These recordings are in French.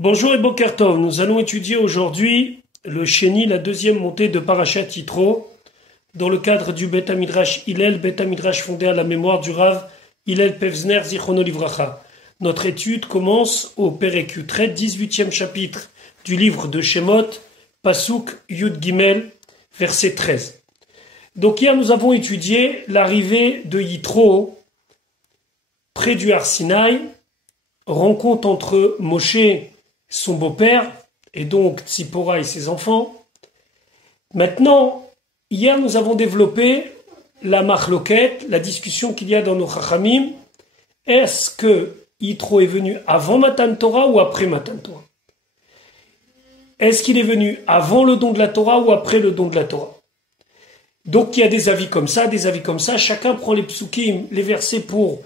Bonjour et Boker Tov, nous allons étudier aujourd'hui le Sheni, la deuxième montée de Parashat Yitro, dans le cadre du Bet HaMidrash Hillel, Bet HaMidrash fondé à la mémoire du Rav Hillel Pevzner Zichrono Livracha. Notre étude commence au Perek Yutret, 18e chapitre du livre de Shemot, Pasuk Yud Gimel, verset 13. Donc hier nous avons étudié l'arrivée de Yitro près du Har Sinaï, rencontre entre Moshe, son beau-père, et donc Tzipora et ses enfants. Maintenant, hier nous avons développé la machloket, la discussion qu'il y a dans nos chachamim. Est-ce que Yitro est venu avant Matan Torah ou après Matan Torah? Est-ce qu'il est venu avant le don de la Torah ou après le don de la Torah? Donc il y a des avis comme ça, des avis comme ça. Chacun prend les psukim, les versets pour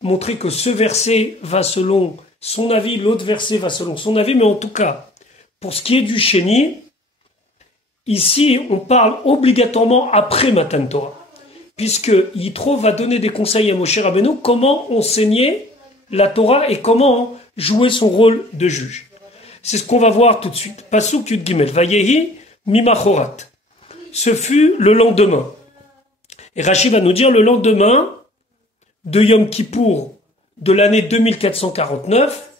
montrer que ce verset va selon son avis, l'autre verset va selon son avis, mais en tout cas, pour ce qui est du Sheni, ici, on parle obligatoirement après Matan Torah, puisque Yitro va donner des conseils à Moshe Rabbeinu, comment enseigner la Torah et comment jouer son rôle de juge. C'est ce qu'on va voir tout de suite. Pasuk Yud Gimel, Vayehi Mimachorat. Ce fut le lendemain. Et Rashi va nous dire le lendemain de Yom Kippour de l'année 2449.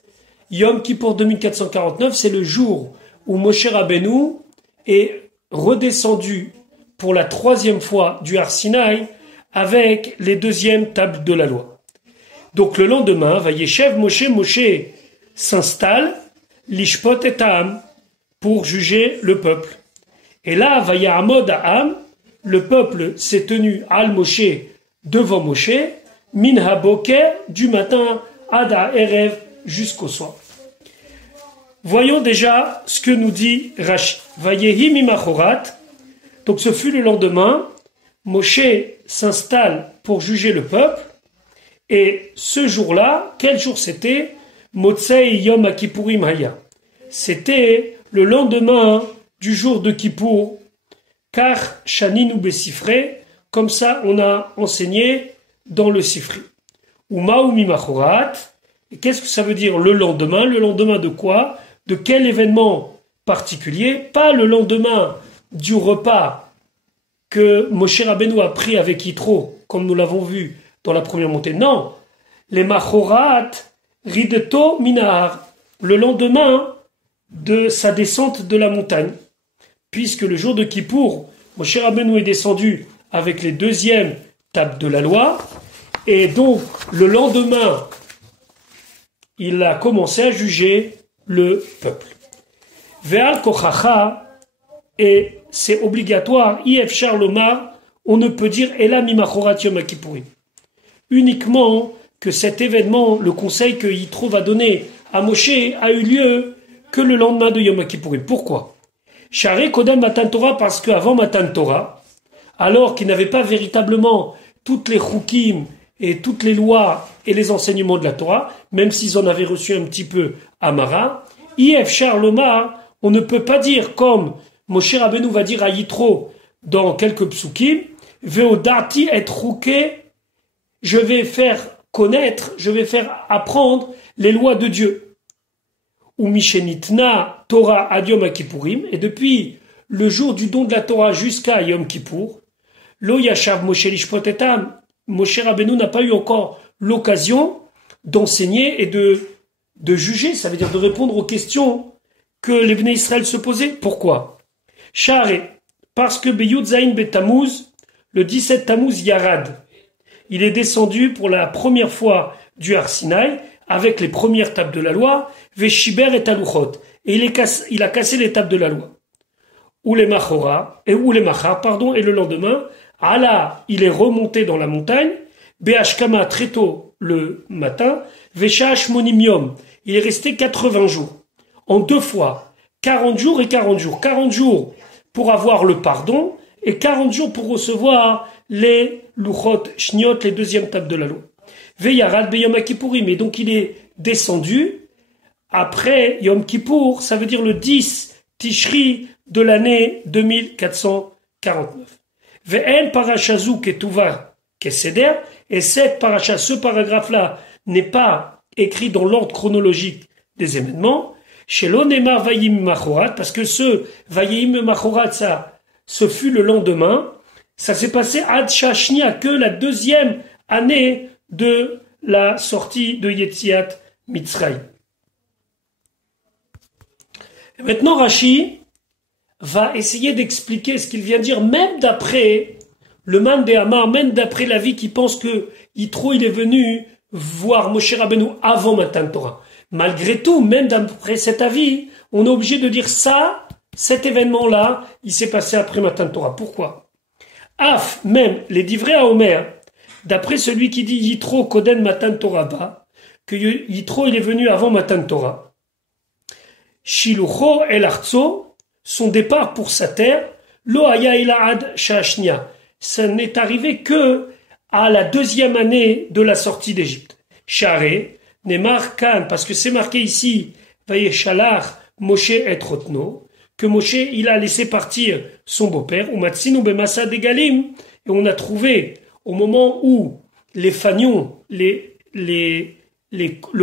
Yom Kippour 2449, c'est le jour où Moshe Rabbeinu est redescendu pour la troisième fois du Har Sinaï avec les deuxièmes tables de la loi. Donc le lendemain, Vayeshev Moshe, Moshe s'installe, l'ishpot et Ta'am, pour juger le peuple. Et là, Vayahamod Ha'am, le peuple s'est tenu al Moshe devant Moshe, Min haboker, du matin, Ada Erev, jusqu'au soir. Voyons déjà ce que nous dit Rashi. Vayehi mimachorat. Donc ce fut le lendemain. Moshe s'installe pour juger le peuple. Et ce jour-là, quel jour c'était? Motsei Yom HaKippurim Haya. C'était le lendemain du jour de Kippour. Car Shaninu Besifre, comme ça on a enseigné dans le Sifri. Uma ou mimachorat. Et qu'est-ce que ça veut dire le lendemain? Le lendemain de quoi? De quel événement particulier? Pas le lendemain du repas que Moshe Rabbeinu a pris avec Yitro, comme nous l'avons vu dans la première montée. Non. Les machorat rideto minahar. Le lendemain de sa descente de la montagne. Puisque le jour de Kippour, Moshe Rabbeinu est descendu avec les deuxièmes tables de la loi, et donc le lendemain, il a commencé à juger le peuple. Ve'al kochacha, et c'est obligatoire, ifshar lomar, on ne peut dire ela mimachorat yom HaKippurim. Uniquement que cet événement, le conseil que Yitro va donner à Moshe, a eu lieu que le lendemain de Yom HaKippurim. Pourquoi? Share kodem Matan Torah, parce qu'avant Matan Torah, alors qu'il n'avait pas véritablement toutes les chukim et toutes les lois et les enseignements de la Torah, même s'ils en avaient reçu un petit peu à Mara, Ifshar Lomar, on ne peut pas dire comme Moshe Rabbeinu va dire à Yitro dans quelques psukim, Veodati et Rouké, je vais faire connaître, je vais faire apprendre les lois de Dieu. Ou Mishenitna Torah ad Yom HaKippurim, et depuis le jour du don de la Torah jusqu'à Yom Kippour, Lo Yashav Moshe Lishpot et Ta'am, Moshe Rabbeinu n'a pas eu encore l'occasion d'enseigner et de juger, ça veut dire de répondre aux questions que les Bnei Israël se posaient. Pourquoi? Share, parce que Beyud Zain Betamuz, le 17 Tammuz Yarad, il est descendu pour la première fois du Har Sinaï avec les premières tables de la loi, Veshiber et Taluchot, et il a cassé les tables de la loi. Ou les Machar, et le lendemain, Allah, il est remonté dans la montagne, Be'ashkama très tôt le matin, Veshash Monimium, il est resté 80 jours. En deux fois, 40 jours et 40 jours. 40 jours pour avoir le pardon, et 40 jours pour recevoir les Luchot Shniot, les deuxièmes tables de la loi. Veyarad Be Yom HaKippurim, et donc il est descendu après Yom Kippour, ça veut dire le 10 Tishri de l'année 2449. Ve'en parashazu ketuva keseder, et cette paracha, ce paragraphe-là, n'est pas écrit dans l'ordre chronologique des événements. Shelo Nemar Vayim Machorat, parce que ce Vayim Machorat, ça, ce fut le lendemain, ça s'est passé Ad Shashnia, que la deuxième année de la sortie de Yetziat Mitzrayim. Maintenant, Rashi va essayer d'expliquer ce qu'il vient dire, même d'après le Man de Hamar, même d'après l'avis qui pense que Yitro, il est venu voir Moshe Rabbeinu avant Matan Torah. Malgré tout, même d'après cet avis, on est obligé de dire ça, cet événement-là, il s'est passé après Matan Torah. Pourquoi? Même les divrei à Omer, d'après celui qui dit Yitro Koden Matan Torah ba, que Yitro, il est venu avant Matan Torah. Shilucho el Arzo, son départ pour sa terre, Lo haya ila'ad shashnia. Ça n'est arrivé que à la deuxième année de la sortie d'Égypte. Charé, Nemar Kan, parce que c'est marqué ici, Vayeshalach Moshe et Rotno, que Moshe, il a laissé partir son beau-père, Umatsinu bemasa degalim, et on a trouvé, au moment où les fanions, le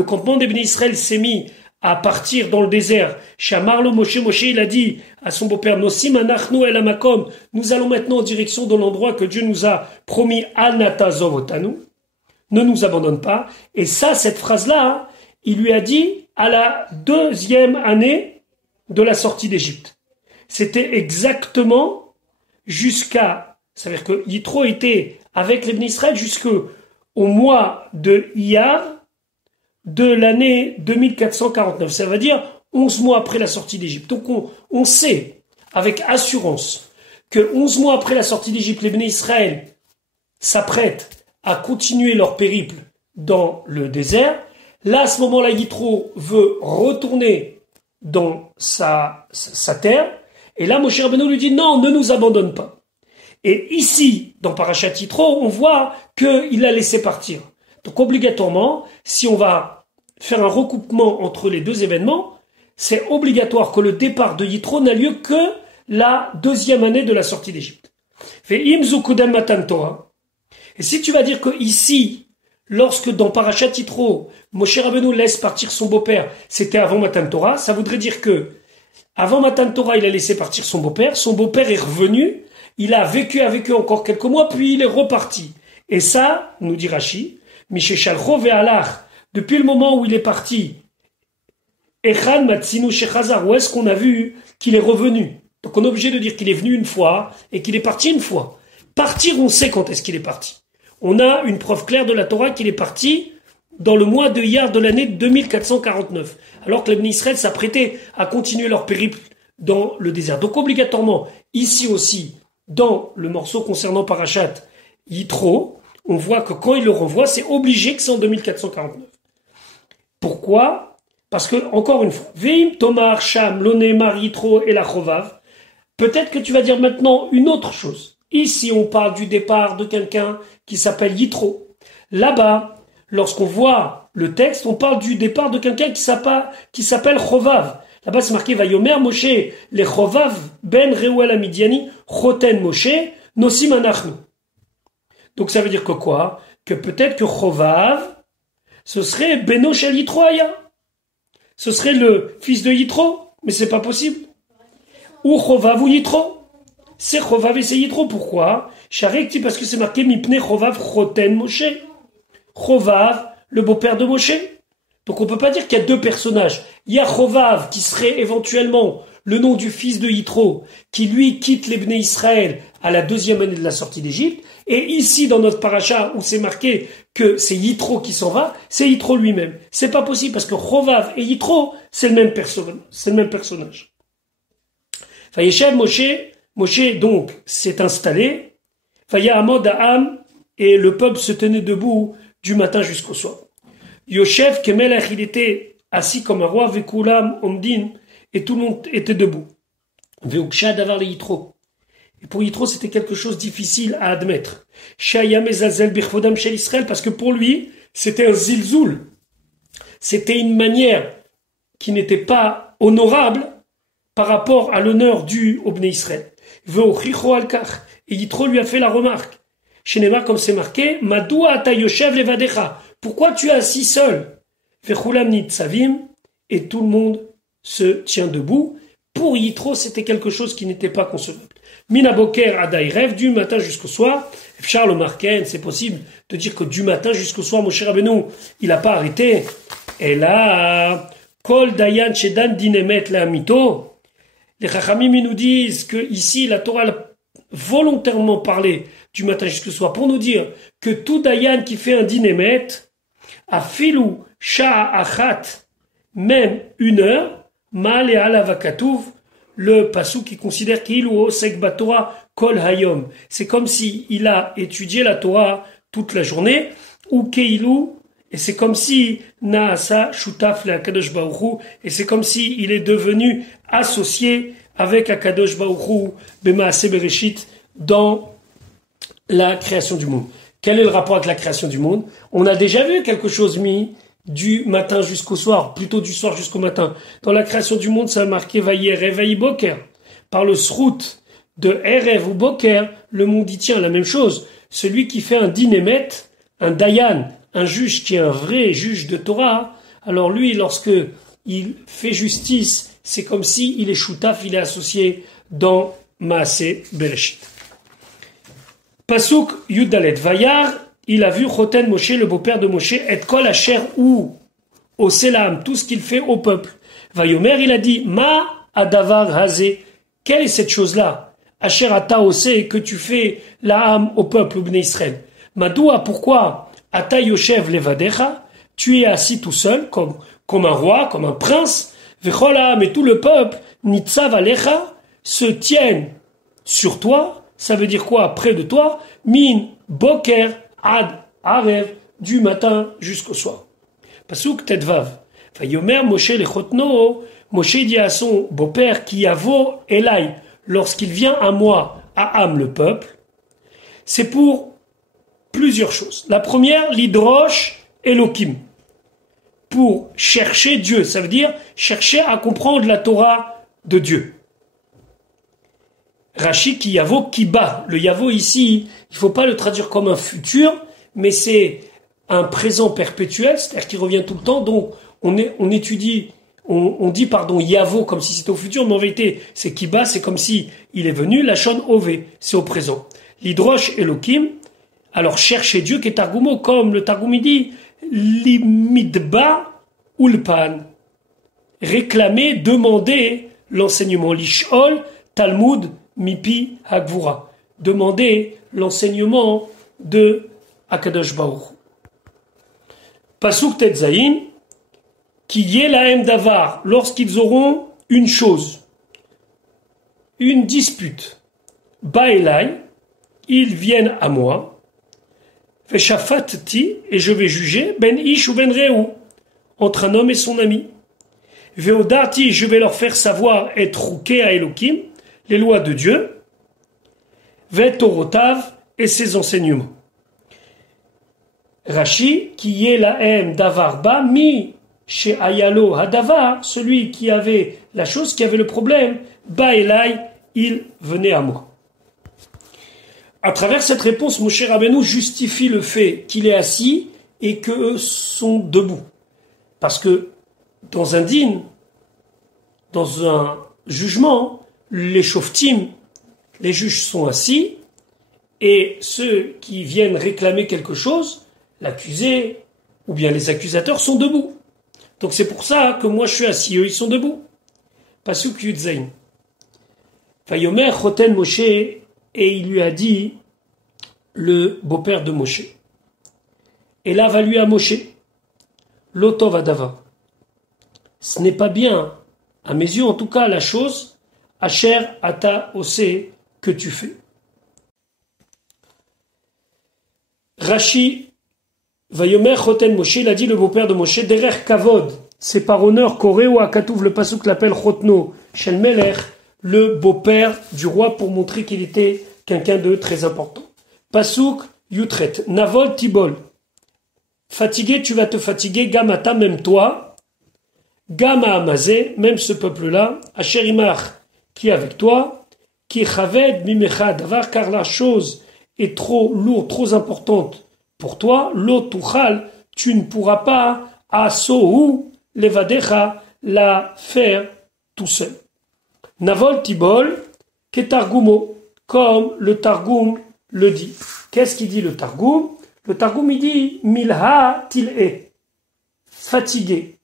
campement des Béni Israël s'est mis à partir dans le désert, Shamar le Moshe, il a dit à son beau-père, Nosim anachnu el hamakom, nous allons maintenant en direction de l'endroit que Dieu nous a promis, Anatazov otanu, ne nous abandonne pas. Et ça, cette phrase-là, il lui a dit à la deuxième année de la sortie d'Égypte. C'était exactement jusqu'à, c'est-à-dire que Yitro était avec les Béni Israël jusqu'au mois de Iyar, de l'année 2449, ça veut dire 11 mois après la sortie d'Égypte. Donc on sait avec assurance que 11 mois après la sortie d'Égypte, les Béné Israël s'apprêtent à continuer leur périple dans le désert. Là, à ce moment-là, Yitro veut retourner dans sa terre. Et là, Moshe Rabbeinu lui dit non, ne nous abandonne pas. Et ici, dans Parashat Yitro, on voit qu'il l'a laissé partir. Donc obligatoirement, si on va faire un recoupement entre les deux événements, c'est obligatoire que le départ de Yitro n'a lieu que la deuxième année de la sortie d'Égypte. Et si tu vas dire que ici, lorsque dans Parashat Yitro, Moshe Rabbeinu laisse partir son beau-père, c'était avant Matan Torah, ça voudrait dire que avant Matan Torah, il a laissé partir son beau-père est revenu, il a vécu avec eux encore quelques mois, puis il est reparti. Et ça, nous dit Rashi, Misheshalcho ve'alach, depuis le moment où il est parti, Echan matzinu shechazar, où est-ce qu'on a vu qu'il est revenu? Donc on est obligé de dire qu'il est venu une fois et qu'il est parti une fois. Partir, on sait quand est-ce qu'il est parti. On a une preuve claire de la Torah qu'il est parti dans le mois de Iyar de l'année 2449, alors que les Béni Israël s'apprêtaient à continuer leur périple dans le désert. Donc obligatoirement, ici aussi, dans le morceau concernant Parashat Yitro, on voit que quand il le renvoie, c'est obligé que c'est en 2449. Pourquoi? Parce que, encore une fois, Veim Tomar Sham Lonemar Yitro et la Chovav, peut-être que tu vas dire maintenant une autre chose. Ici, on parle du départ de quelqu'un qui s'appelle Yitro. Là-bas, lorsqu'on voit le texte, on parle du départ de quelqu'un qui s'appelle Chovav. Là-bas, c'est marqué Vayomer Moshe, les Chovav ben Reuel Amidiani, Choten Moshe, Nosim Anachnu. Donc ça veut dire que quoi? Que peut-être que Chovav, ce serait Beno Shel Yitro Aya. Ce serait le fils de Yitro, mais c'est pas possible. Ou Chovav ou Yitro. C'est Chovav et c'est Yitro. Pourquoi? Charekti, parce que c'est marqué Mipne Chovav Choten Moshe. Chovav, le beau-père de Moshe. Donc on peut pas dire qu'il y a deux personnages. Il y a Chovav qui serait éventuellement le nom du fils de Yitro, qui lui quitte les Bnei Israël à la deuxième année de la sortie d'Égypte. Et ici, dans notre paracha, où c'est marqué que c'est Yitro qui s'en va, c'est Yitro lui-même. C'est pas possible, parce que Chovav et Yitro, c'est le même personnage. Vayeshev Moshe donc s'est installé. Vaya Amod Ha'am, et le peuple se tenait debout du matin jusqu'au soir. Yoshev Kemelech, il était assis comme un roi, Vekulam Omdin, et tout le monde était debout. Veuksha Davar le Yitro. Et pour Yitro, c'était quelque chose de difficile à admettre. Shaya Mezazel Birchodam Shel Israël, parce que pour lui, c'était un zilzoul. C'était une manière qui n'était pas honorable par rapport à l'honneur dû au Bnei Israël. Veochicho Alkach. Et Yitro lui a fait la remarque. Chez Neymar, comme c'est marqué, Madoua ata yoshev levadecha. Pourquoi tu es assis seul? Vechulam nitzavim, et tout le monde se tient debout. Pour Yitro, c'était quelque chose qui n'était pas concevable. Mina Boker Adaïrev, du matin jusqu'au soir. Charles Marken, c'est possible de dire que du matin jusqu'au soir, Moshe Rabbeinu, il n'a pas arrêté. Et là, Kol Dayan Shedan Dinemet Le'amito. Les Chachamim nous disent que ici, la Torah a volontairement parlé du matin jusqu'au soir pour nous dire que tout Dayan qui fait un dinémet, a filou sha'a achat, même 1 heure, mal et alavakatouv, le passou qui considère qu'il ou osek batora kol hayom. C'est comme si il a étudié la Torah toute la journée, ou keilou, et c'est comme si naasa shutaf le Akadosh Baruch Hu, et c'est comme si il est devenu associé avec Akadosh Baruch Hu b'maaseh bereshit dans la création du monde. Quel est le rapport avec la création du monde? On a déjà vu quelque chose mis du matin jusqu'au soir, plutôt du soir jusqu'au matin. Dans la création du monde, ça a marqué Vayerev Vayiboker. Par le srout de Erev ou Boker, le monde y tient la même chose. Celui qui fait un dinémet, un dayan, un juge qui est un vrai juge de Torah, alors lui, lorsque il fait justice, c'est comme si il est choutaf, il est associé dans Maaseh Bereshit. Pasuk Yudalet Vayar, il a vu Choten Moshe, le beau-père de Moshe, et kol asher ou au Selam, tout ce qu'il fait au peuple. Vayomer, il a dit, Ma adavar hazé, quelle est cette chose-là? Asher ata osé, que tu fais la âme au peuple, au Bnei Israël. Madoua, pourquoi? Ata yoshev levadecha, tu es assis tout seul, comme un roi, comme un prince. Vecholam, et tout le peuple, nitzav alecha, se tiennent sur toi. Ça veut dire quoi? Près de toi, min boker ad arev, du matin jusqu'au soir. Pasuk tetvav. Vayomer Moshe lechotno, Moshe dit à son beau-père, qui yavo elai, lorsqu'il vient à moi, à Am le peuple, c'est pour plusieurs choses. La première, l'hydroche Elohim, pour chercher Dieu, ça veut dire chercher à comprendre la Torah de Dieu. Rashi qui yavo qui bat. Le yavo ici, il faut pas le traduire comme un futur, mais c'est un présent perpétuel, c'est-à-dire qui revient tout le temps. Donc on étudie, on dit pardon yavo comme si c'était au futur, mais en vérité c'est qui bat, c'est comme si il est venu. La shon ové, c'est au présent. L'hydroche Elohim, alors chercher Dieu qui est targumo, comme le Targum dit, limidba ulpan, réclamer, demander l'enseignement. Lishol Talmud Mipi Hagvura, demander l'enseignement de Akadosh Baruch. Pasuk Tetzaïn, qui yé lahem davar, lorsqu'ils auront une chose, une dispute, Baelai, ils viennent à moi, Veshafatti, et je vais juger, Ben Ish ou Ben Reu, entre un homme et son ami. Veodati, je vais leur faire savoir être rouké à Elohim, les lois de Dieu, Vetorotav et ses enseignements. Rashi, qui est la haine davar ba, mi chez Ayalo hadavar, celui qui avait la chose, qui avait le problème, ba elai, il venait à moi. À travers cette réponse, Moshe Rabbeinu justifie le fait qu'il est assis et qu'eux sont debout. Parce que dans un din, dans un jugement, les shoftim, les juges sont assis, et ceux qui viennent réclamer quelque chose, l'accusé, ou bien les accusateurs, sont debout. Donc c'est pour ça que moi je suis assis, eux ils sont debout. Pasuk Yudzaïn. Vayomer Choten Moshe, et il lui a dit, le beau-père de Moshe. Et là va lui à Moshe, Lotov Adava. Ce n'est pas bien, à mes yeux en tout cas, la chose, Asher ata osé, que tu fais. Rashi, Vayomer Choten Moshe, il a dit le beau-père de Moshe, Derer Kavod, c'est par honneur qu'Oré ou Akatouf, le pasuk l'appelle Chotno, Shel Melech, le beau-père du roi, pour montrer qu'il était quelqu'un de très important. Pasuk Yutret, Navol Tibol, fatigué, tu vas te fatiguer, Gamata, même toi, Gama Amazé, même ce peuple-là, Asher Imach, qui est avec toi, qui est chaved mimecha davar, car la chose est trop lourde, trop importante pour toi, lo tuchal, tu ne pourras pas, asohu levadecha, la faire tout seul. Navol Tibol, Ketargumo, comme le Targum le dit. Qu'est-ce qu'il dit le Targum? Le Targum il dit Milha Til'e, fatigué.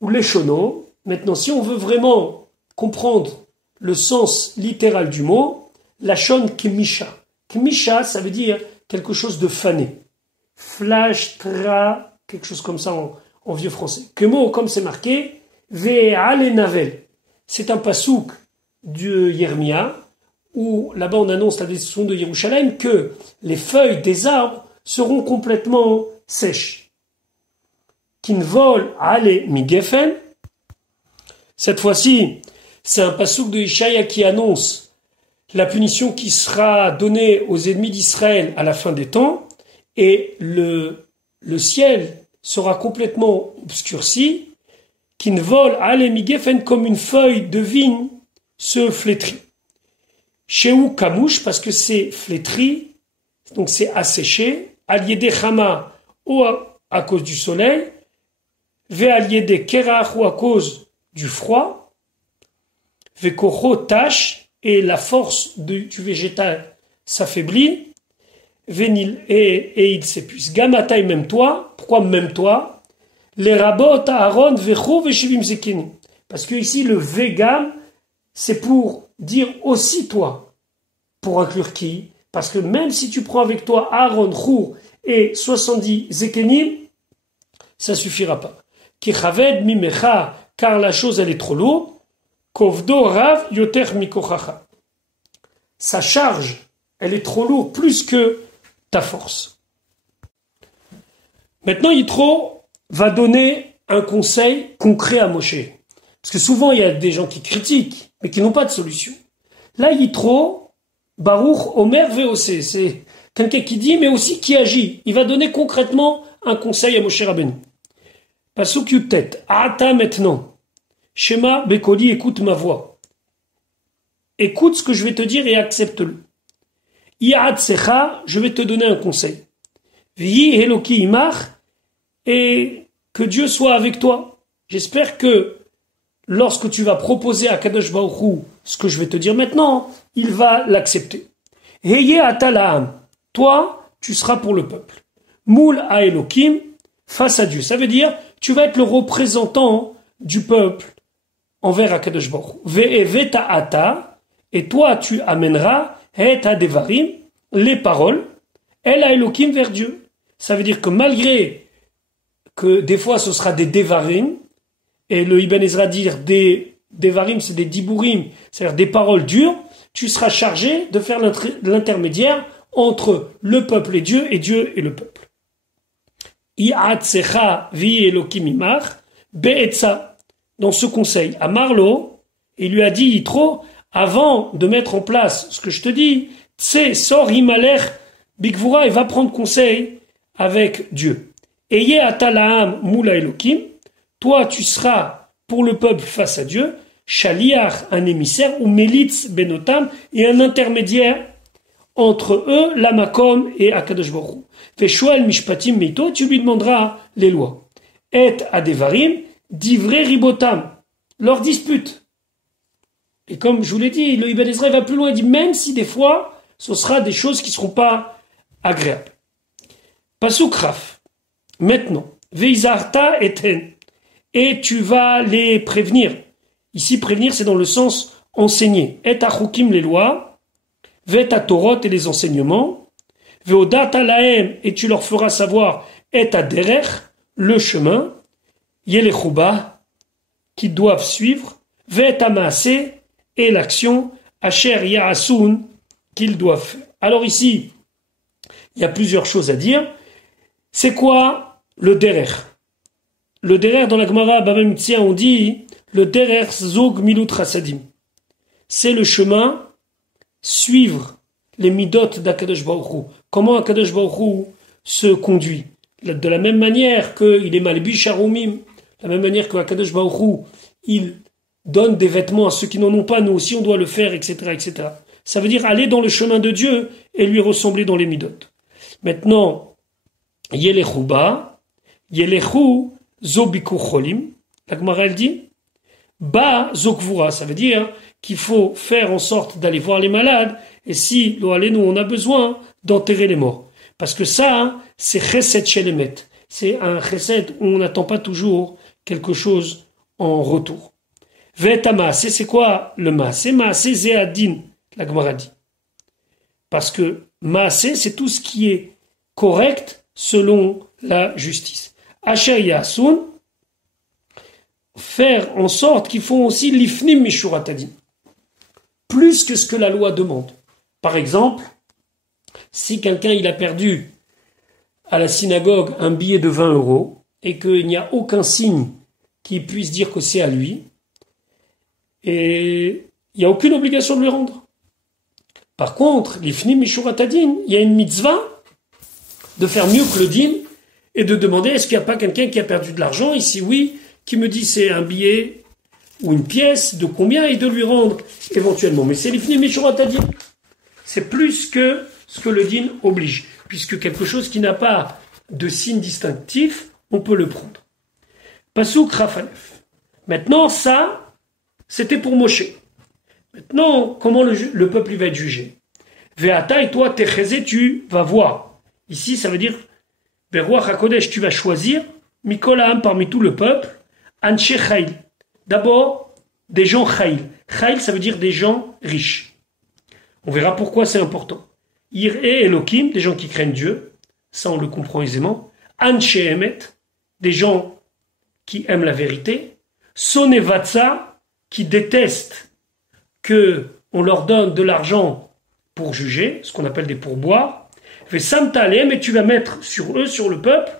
Ou les Shono. Maintenant, si on veut vraiment comprendre le sens littéral du mot, la shon Kemisha. Kemisha, ça veut dire quelque chose de fané. Flash, tra, quelque chose comme ça en vieux français. Kemo, comme c'est marqué, Ve'ale Navel. C'est un pasouk de Yermia, où là-bas on annonce la destruction de Yerushalayim, que les feuilles des arbres seront complètement sèches. Kinvol ale migefen. Cette fois-ci, c'est un pasouk de Ishaïa qui annonce la punition qui sera donnée aux ennemis d'Israël à la fin des temps, et le ciel sera complètement obscurci, Kinvol ale migefen, comme une feuille de vigne se flétrit. Shehu kamouche, parce que c'est flétri, donc c'est asséché, aliédé chama, ou à cause du soleil, ve aliédé kerach, ou à cause du froid, ve kocho tache, et la force du végétal s'affaiblit, venil et il s'épuise. Gamatai, même toi, pourquoi même toi? Les rabots Aaron vechou veshivim zekeni. Parce que ici le vegam, c'est pour dire aussi toi. Pour inclure qui? Parce que même si tu prends avec toi Aaron, Chour et 70 zekenim, ça suffira pas. Kichaved mimecha, car la chose elle est trop lourde. Kovdo rav yoter mikochacha. Sa charge, elle est trop lourde, plus que ta force. Maintenant, Yitro va donner un conseil concret à Moshe. Parce que souvent, il y a des gens qui critiquent, mais qui n'ont pas de solution. Là, Yitro, Baruch, Omer, VOC, c'est quelqu'un qui dit, mais aussi qui agit. Il va donner concrètement un conseil à Moshe Rabbeinu. Pasuk Yutet, Ata maintenant. Shema Bekoli, écoute ma voix. Écoute ce que je vais te dire et accepte-le. Ya'at Secha, je vais te donner un conseil. V'yi Eloki Imach, et que Dieu soit avec toi. J'espère que lorsque tu vas proposer à Kadosh Baruch Hu ce que je vais te dire maintenant, il va l'accepter. Heye Atalaam, toi, tu seras pour le peuple. Moul a Elokim, face à Dieu. Ça veut dire, tu vas être le représentant du peuple envers Akadosh Baruch Hu. Ve'eveta ata, et toi, tu amèneras et devarim, les paroles, el a Elokim vers Dieu. Ça veut dire que malgré que des fois ce sera des devarim, et le Ibn Ezra dire des devarim, c'est des diburim, c'est-à-dire des paroles dures, tu seras chargé de faire l'intermédiaire entre le peuple et Dieu et le peuple. I'atsecha vi Elokim imach, be'etza. Dans ce conseil, à Marlo, il lui a dit, Yitro, avant de mettre en place ce que je te dis, tse sor himalech bigvura, et va prendre conseil avec Dieu. Eye atalaam moula Elokim, toi tu seras pour le peuple face à Dieu, shaliach, un émissaire, ou melitz benotam, et un intermédiaire entre eux, la makom et Akadosh Baruch Hu. Feshuel mishpatim meito, tu lui demanderas les lois. Et adevarim, divrei ribotam, leur dispute. Et comme je vous l'ai dit, le Ibn Ezra va plus loin, il dit même si des fois, ce sera des choses qui ne seront pas agréables. Pasuk Raf. Maintenant, veizarta eten, et tu vas les prévenir. Ici, prévenir, c'est dans le sens enseigner. Et achukim, les lois, vet torot, et les enseignements, veodata laem, et tu leur feras savoir, et derech, le chemin, yelechuba, qui doivent suivre, vet amaase, et l'action, asher ya'asun, qu'ils doivent faire. Alors ici, il y a plusieurs choses à dire. C'est quoi le derer? Le derer, dans la Gemara Baba Metzia, on dit le derer zog milut chasadim. C'est le chemin, suivre les midot d'Akadosh Baruch Hu. Comment Akadosh Baruch Hu se conduit? De la même manière qu'il est malbish harumim, de la même manière que Akadosh Baruch Hu, il donne des vêtements à ceux qui n'en ont pas, nous aussi on doit le faire, etc., etc. Ça veut dire aller dans le chemin de Dieu et lui ressembler dans les midot. Maintenant, Yelechuba, Yelechu Zobiku Cholim, La Gemara, elle dit, Ba Zokvura, ça veut dire qu'il faut faire en sorte d'aller voir les malades, et si, nous on a besoin d'enterrer les morts. Parce que ça, c'est chesed shelemet. C'est un chesed où on n'attend pas toujours quelque chose en retour. Ve'et ha'maaseh, c'est quoi le maaseh? Maaseh ze'adin, la Gemara dit. Parce que maaseh, c'est tout ce qui est correct selon la justice. Asher yasun, faire en sorte qu'ils font aussi l'ifnim mishurat hadin. Plus que ce que la loi demande. Par exemple, si quelqu'un il a perdu à la synagogue un billet de 20 euros et qu'il n'y a aucun signe qui puisse dire que c'est à lui, et il n'y a aucune obligation de lui rendre. Par contre, l'ifnim mishurat hadin, il y a une mitzvah de faire mieux que le din et de demander est-ce qu'il n'y a pas quelqu'un qui a perdu de l'argent, et si oui, qui me dit c'est un billet ou une pièce, de combien, et de lui rendre éventuellement. Mais c'est l'ifnim mishurat hadin. C'est plus que ce que le din oblige, puisque quelque chose qui n'a pas de signe distinctif, on peut le prendre. Pasuk Rafalef. Maintenant, ça, c'était pour Moshe. Maintenant, comment le peuple va être jugé? Ve'ata, et toi, techezé, tu vas voir. Ici, ça veut dire, Beruach HaKodesh, tu vas choisir, Mikol Ha'am, parmi tout le peuple, Anshe Chayil. D'abord, des gens Chayil. Chayil, ça veut dire des gens riches. On verra pourquoi c'est important. Ir et Elohim, des gens qui craignent Dieu, ça on le comprend aisément. Anshe Emet, des gens qui aiment la vérité. Sonevatsa, qui détestent que on leur donne de l'argent pour juger, ce qu'on appelle des pourboires. Vesamta alehem, et tu vas mettre sur eux, sur le peuple,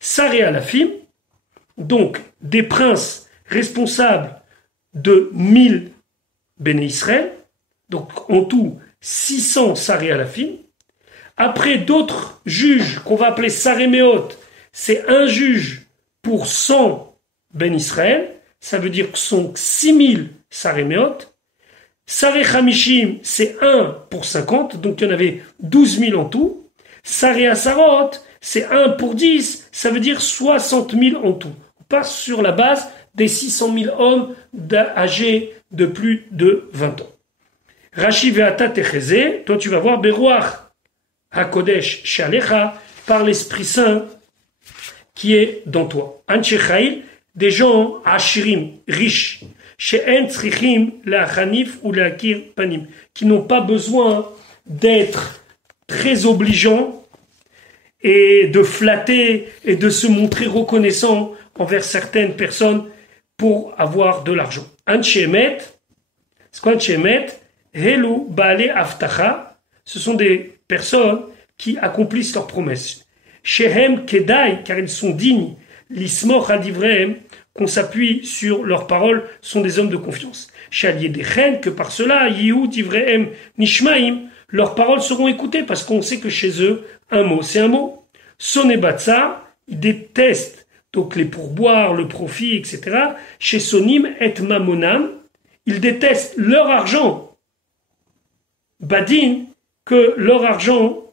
Saré Alafim, donc des princes responsables de 1000 Béné Israël, donc en tout 600 Saré Alafim. Après d'autres juges qu'on va appeler Saréméot, c'est un juge pour 100 Ben Israël, ça veut dire que ce sont 6000 Saréméot. Saré Hamishim, c'est 1 pour 50, donc il y en avait 12 000 en tout. Saré Asarot, c'est 1 pour 10, ça veut dire 60 000 en tout. On passe sur la base des 600 000 hommes âgés de plus de 20 ans. Rashi ve'ata techezé, toi tu vas voir Beruach HaKodesh she'alecha, par l'Esprit Saint qui est dans toi. Anshe Chayil, des gens ashirim, riches, she'en tzrichim la'achanif ou la'akir panim, qui n'ont pas besoin d'être très obligeants et de flatter et de se montrer reconnaissants envers certaines personnes pour avoir de l'argent. Anshe Emet, c'est quoi Anshe Emet? Helu Baale Aftacha, ce sont des personnes qui accomplissent leurs promesses. Shehem Kedai, car ils sont dignes, Lismoch Adivrehem, qu'on s'appuie sur leurs paroles, sont des hommes de confiance. Shalié Dechen, que par cela, Yehu Divrehem Nishmaim, leurs paroles seront écoutées, parce qu'on sait que chez eux, un mot, c'est un mot. Sonebatsa, ils détestent donc les pourboires, le profit, etc. Chez Sonim et Mamonam, ils détestent leur argent. Badin, que leur argent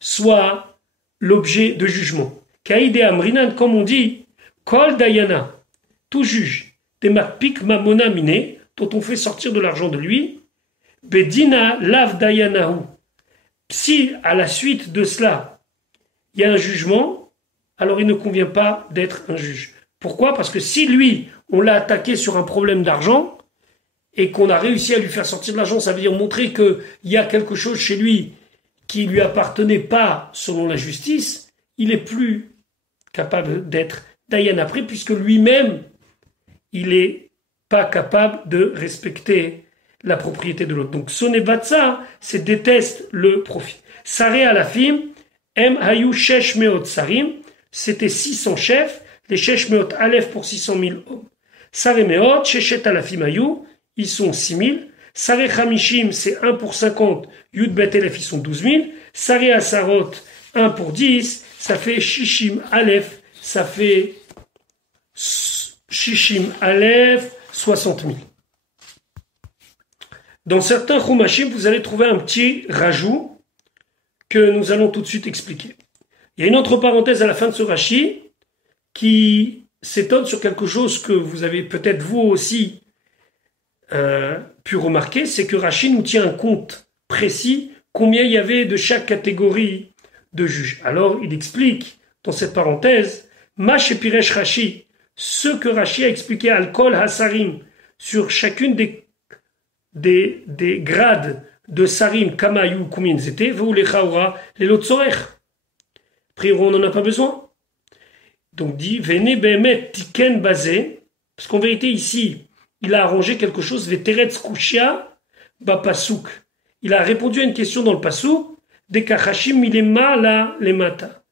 soit l'objet de jugement. Kaïde Amrinan, comme on dit, Kol Dayana, tout juge, des makpik mamona miné, dont on fait sortir de l'argent de lui, Bedina lav Dayanahu. Si, à la suite de cela, il y a un jugement, alors il ne convient pas d'être un juge. Pourquoi? Parce que si lui, on l'a attaqué sur un problème d'argent, et qu'on a réussi à lui faire sortir de l'argent, ça veut dire montrer qu'il y a quelque chose chez lui qui lui appartenait pas selon la justice, il est plus capable d'être Dayan après, puisque lui-même, il est pas capable de respecter la propriété de l'autre. Donc, Sonebatsa, c'est déteste le profit. Saré Alafim, M Hayu Shesh Meot Sarim, c'était 600 chefs, les Shesh Meot Aleph pour 600 000 hommes. Saré Meot, Sheshet Alafim Hayu, ils sont 6000. Saré Hamishim, c'est 1 pour 50. Yud Bet Elef, ils sont 12 000. Saré Asarot, 1 pour 10. Ça fait Shishim Aleph. Ça fait Shishim Aleph, 60 000. Dans certains Chumashim, vous allez trouver un petit rajout que nous allons tout de suite expliquer. Il y a une autre parenthèse à la fin de ce Rashi qui s'étonne sur quelque chose que vous avez peut-être vous aussi pu remarquer, c'est que Rashi nous tient un compte précis combien il y avait de chaque catégorie de juges. Alors il explique dans cette parenthèse, Ma Shepiresh Rashi, ce que Rashi a expliqué à Al-Kol Hasarim sur chacune des grades de Sarim, Kamayu, combien ils étaient, vous les Chaoura, les Lotsorech. Après, on n'en a pas besoin. Donc dit, Vene Behemet Tiken Bazé, parce qu'en vérité ici, il a arrangé quelque chose, Veteretz Kushia Bapasuk. Il a répondu à une question dans le Pasuk, de Kachashim Milema la Lemata,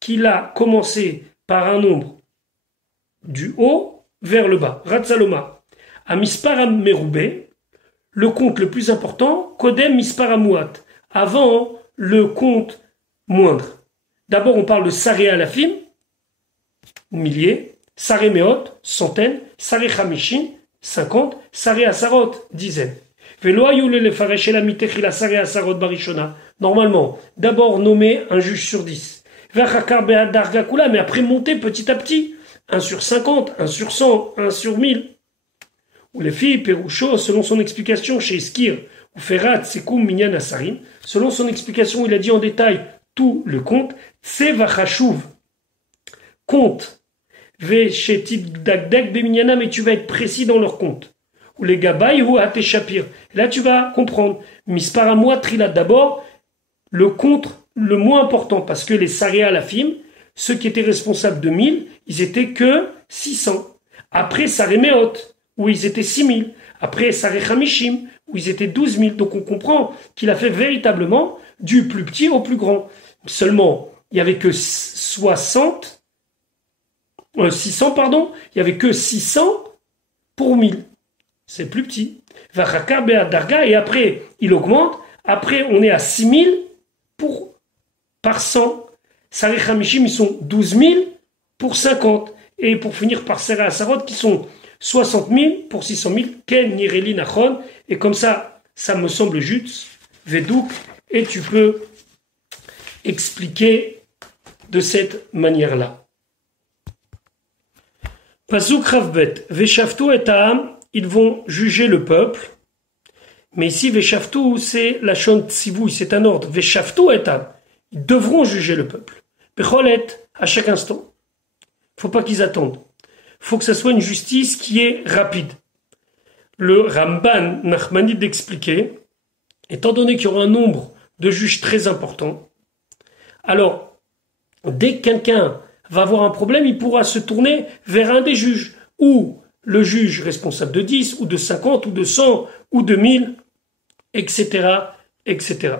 qu'il a commencé par un nombre du haut vers le bas, Ratzaloma. À Misparam Merube, le compte le plus important, Kodem Misparamuat, avant le compte moindre. D'abord, on parle de Saré Alafim, milliers, Saré Meot, centaines, Saré Chamishin, 50, Saré Asarot, dizaines. Normalement, d'abord nommer un juge sur 10. Mais après monter petit à petit. 1 sur 50, 1 sur 100, 1 sur 1000. Ou les filles, Péroucho, selon son explication chez Skir, ou Ferrat, Sekoum, Minyan, Asarim, selon son explication, il a dit en détail tout le compte, Tsevachashuv, compte, Veshetib Dagdag, Beminyana, mais tu vas être précis dans leur compte. Ou les Gabaï, ou Ateshapir. Là, tu vas comprendre. Misparamoi, Trilat, d'abord, le compte le moins important, parce que les Saria Lafim, ceux qui étaient responsables de 1000, ils étaient que 600. Après, Saremeot, où ils étaient 6000. Après, Sarechamishim, où ils étaient 12 000. Donc on comprend qu'il a fait véritablement du plus petit au plus grand. Seulement, il n'y avait que 600, il n'y avait que 600 pour 1000. C'est plus petit. Vachakar Be'ad Darga, et après, il augmente. Après, on est à 6000 par 100. Saré Hamishim, ils sont 12 000 pour 50. Et pour finir par Saré Asarot, qui sont 60 000 pour 600 000. Ken Nireli Nachon. Et comme ça me semble juste. Vedouk. Et tu peux expliquer de cette manière-là. Pasuk Ravbet. Veshaftu et Ta'am. Ils vont juger le peuple. Mais ici, Veshaftu, c'est la Shon Tzivouy, c'est un ordre. Veshaftu et Ta'am. Ils devront juger le peuple. Becholet, à chaque instant. Il ne faut pas qu'ils attendent. Il faut que ce soit une justice qui est rapide. Le Ramban Nachmanide d'expliquer, étant donné qu'il y aura un nombre de juges très important, alors, dès que quelqu'un va avoir un problème, il pourra se tourner vers un des juges, ou le juge responsable de 10, ou de 50, ou de 100, ou de 1000, etc., etc.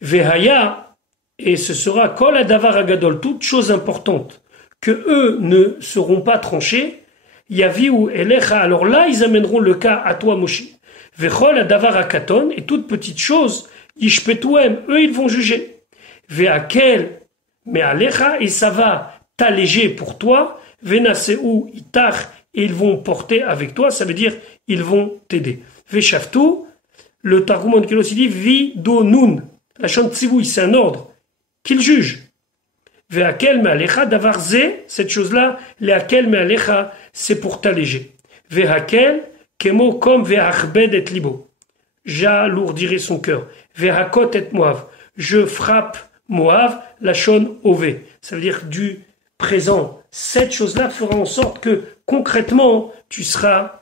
Vehaya, et ce sera Kol Adavar Agadol, toute chose importante, que eux ne seront pas tranchés, Yaviu Elecha, alors là, ils amèneront le cas à toi, Moshe. Vechol Adavar Akaton, et toute petite chose, Yishpetuem, eux, ils vont juger. Veakel, mais Alecha, et ça va t'alléger pour toi, Venaseu Itach, et ils vont porter avec toi, ça veut dire, ils vont t'aider. Veshaftu, le Targum en Kélos, il dit, Vidonun, la chante Tzivouy, c'est un ordre, qu'il juge. Veakel me'alecha davar zé, cette chose-là, leakel me'alecha, c'est pour t'alléger. Vehakel, kemo comme veachbed et libo. J'alourdirai son cœur. Vehakot et Moav. Je frappe Moav, la shon ové. Ça veut dire du présent. Cette chose-là fera en sorte que, concrètement, tu seras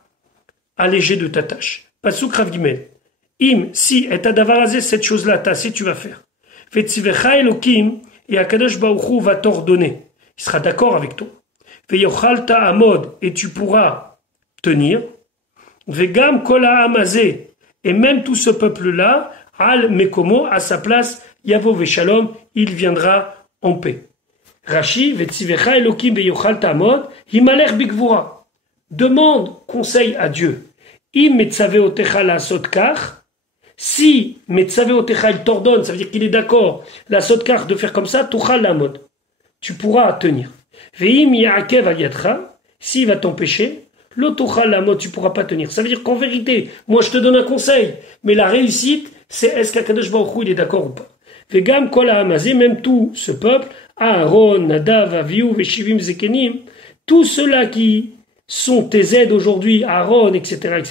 allégé de ta tâche. Pasuk Rav Gimel. Im, si, et adavarazé, cette chose-là, si tu vas faire. Vetzivecha Elokim, et Akadosh Baruch Hu va t'ordonner. Il sera d'accord avec toi. Veyochalta amod, et tu pourras tenir. Vegam kola amazé, et même tout ce peuple-là, al mekomo, à sa place, yavo veshalom, il viendra en paix. Rashi, vetzivecha Elokim veyochalta amod, himaler bigvura. Demande conseil à Dieu. Im metzave otecha la sotkar. Si Metzavé Otecha il t'ordonne, ça veut dire qu'il est d'accord, la sotkar de faire comme ça, Tuchal la mode. Tu pourras tenir. Veim Yaakev Aliadra, s'il va t'empêcher, l'Otuchal la mode, tu pourras pas tenir. Ça veut dire qu'en vérité, moi je te donne un conseil, mais la réussite, c'est est-ce qu'Akadosh Baruch Hu il est d'accord ou pas. Vegam Kol Hamazé, même tout ce peuple, Aaron, Nadav, Avihu, Veshivim Zekenim, tous ceux-là qui sont tes aides aujourd'hui, Aaron, etc.,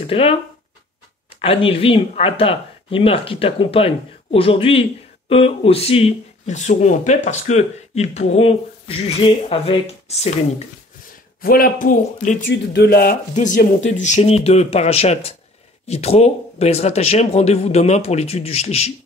Anilvim, Ata, Imar, qui t'accompagnent aujourd'hui, eux aussi, ils seront en paix parce qu'ils pourront juger avec sérénité. Voilà pour l'étude de la deuxième montée du Sheni de Parashat Yitro. Bezrat Hashem, rendez-vous demain pour l'étude du Shlishi.